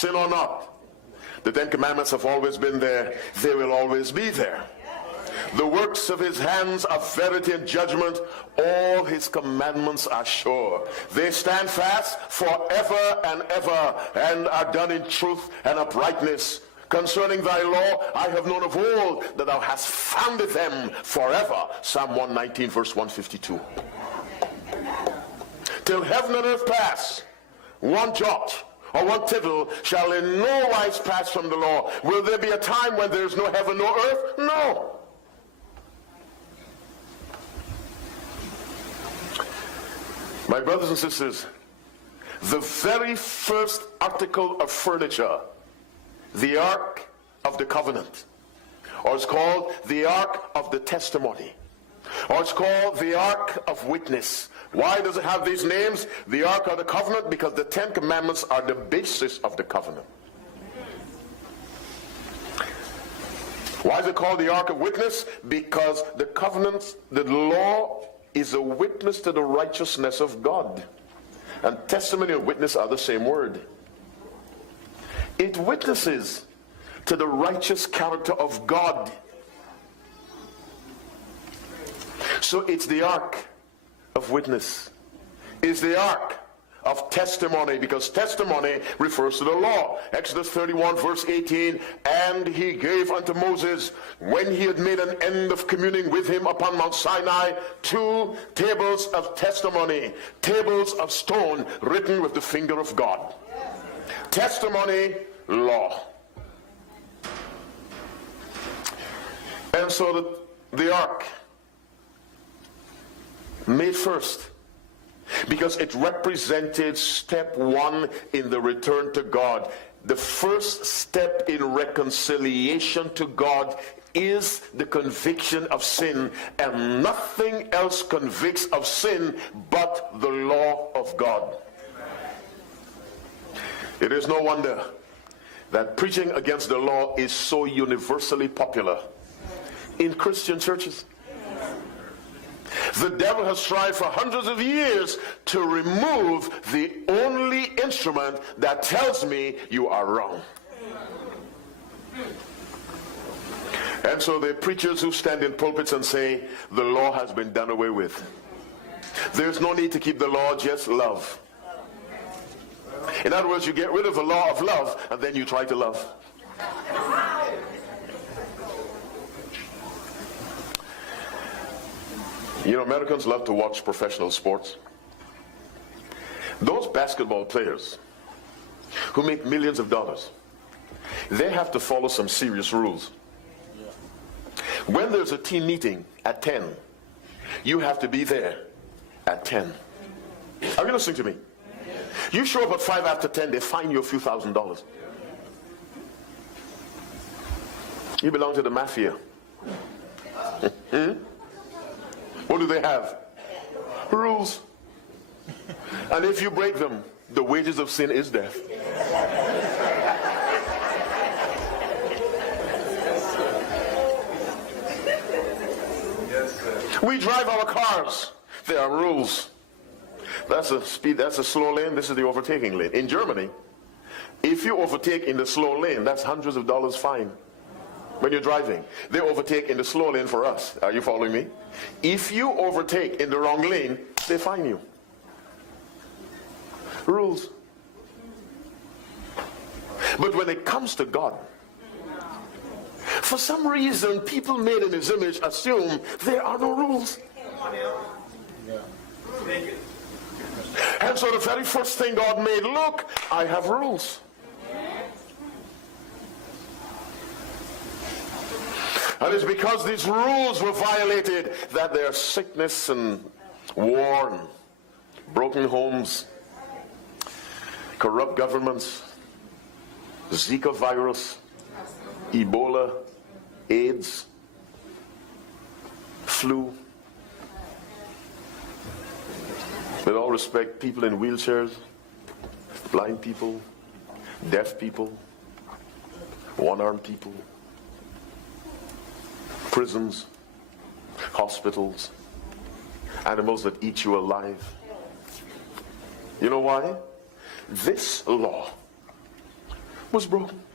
sin or not. The Ten Commandments have always been there. They will always be there. The works of his hands are verity and judgment. All his commandments are sure. They stand fast forever and ever, and are done in truth and uprightness. Concerning thy law, I have known of old that thou hast founded them forever. Psalm 119, verse 152. Till heaven and earth pass, one jot or one tittle shall in no wise pass from the law. Will there be a time when there is no heaven, no earth? No. My brothers and sisters, the very first article of furniture, the Ark of the Covenant, or it's called the Ark of the Testimony, or it's called the Ark of Witness. Why does it have these names? The Ark of the Covenant, because the Ten Commandments are the basis of the covenant. Why is it called the Ark of Witness? Because the covenant, the law, is a witness to the righteousness of God. And testimony and witness are the same word. It witnesses to the righteous character of God. So it's the Ark of Witness. It's the Ark of Testimony, because testimony refers to the law. Exodus 31 verse 18, and he gave unto Moses, when he had made an end of communing with him upon Mount Sinai, 2 tables of testimony, tables of stone written with the finger of God. Testimony, law. And so the ark made first, because it represented step 1 in the return to God. The first step in reconciliation to God is the conviction of sin, and nothing else convicts of sin but the law of God. It is no wonder that preaching against the law is so universally popular in Christian churches. The devil has tried for hundreds of years to remove the only instrument that tells me you are wrong. And so the preachers who stand in pulpits and say the law has been done away with. There's no need to keep the law, just love. In other words, you get rid of the law of love and then you try to love. You know, Americans love to watch professional sports. Those basketball players who make millions of dollars, they have to follow some serious rules. When there's a team meeting at 10, you have to be there at 10. Are you listening to me? You show up at 5 after 10, they fine you a few $1,000s. You belong to the mafia. What do they have? Rules. And if you break them, the wages of sin is death. We drive our cars. There are rules. That's a speed, that's a slow lane, this is the overtaking lane. In Germany, if you overtake in the slow lane, that's hundreds of dollars fine. When you're driving, they overtake in the slow lane for us. Are you following me? If you overtake in the wrong lane, they fine you. Rules. But when it comes to God, for some reason, people made in his image assume there are no rules. And so the very first thing God made, look, I have rules. And it's because these rules were violated that there's sickness and war and broken homes, corrupt governments, Zika virus, Ebola, AIDS, flu. With all respect, people in wheelchairs, blind people, deaf people, one-armed people, prisons, hospitals, animals that eat you alive. You know why? This law was broken.